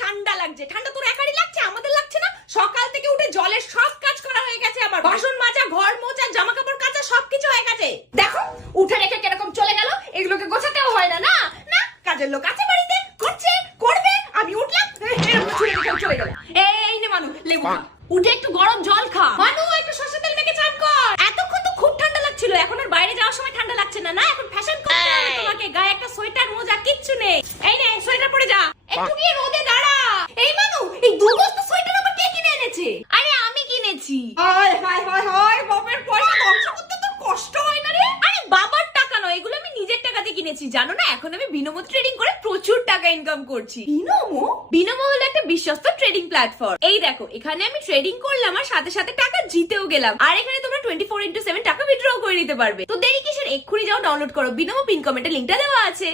ঠান্ডা লাগছে। ঠান্ডা তোর একারই লাগছে, আমাদের লাগছে না? সকাল থেকে উঠে জলের সব কাজ করা হয়ে গেছে আমার। বাসন মাজা, ঘর মোছা, জামা কাপড় কাচা সবকিছু হয়ে গেছে। দেখো উঠে রেখে কিরকম চলে গেল। এগুলোকে গোছাতেও হয় না। না না, কাজের লোক আছে বাড়িতে, করছে, করবে। আমি উঠলাম, এরকম ছুঁড়ে রেখে চলে গেল। এই নে মানু, লেবু খা। উঠে একটু গরম জল খা। মানু একটু সরষে তেল মেখে চান কর। এতক্ষণ তো খুব ঠান্ডা লাগছিল, এখন আর বাইরে যাওয়ার সময় ঠান্ডা লাগছে না। না এখন ফ্যাশন করতে হবে তোমাকে। গায়ে একটা সোয়েটার, মোজা কিচ্ছু নেই। এই নে সোয়েটার পরে যা। একটু গিয়ে রোদে দাঁড়া। এই মানু, এই দু বস্তা সোয়েটার আবার কে কিনে এনেছে? আরে আমি কিনেছি। হায় হায় হায় হায়, বাবার পয়সা ধ্বংস করতে তো কষ্ট হয় না রে? আরে বাবার টাকা নয়, এগুলো আমি নিজের টাকাতে কিনেছি। জানো না, এখন আমি বিনোমো ট্রেডিং করে প্রচুর টাকা ইনকাম করছি। বিনোমো? বিনোমো হলো একটা বিশ্বস্ত ট্রেডিং প্ল্যাটফর্ম। এই দেখো, এখানে আমি ট্রেডিং করলাম আর সাথে সাথে টাকা জিতেও গেলাম। আর এখানে তোমরা 24/7 টাকা উইথড্র করে নিতে পারবে। তো দেরি কিসের, এক্ষুনি যাও ডাউনলোড করো বিনোমো। পিন কমেন্টে লিংকটা দেওয়া আছে।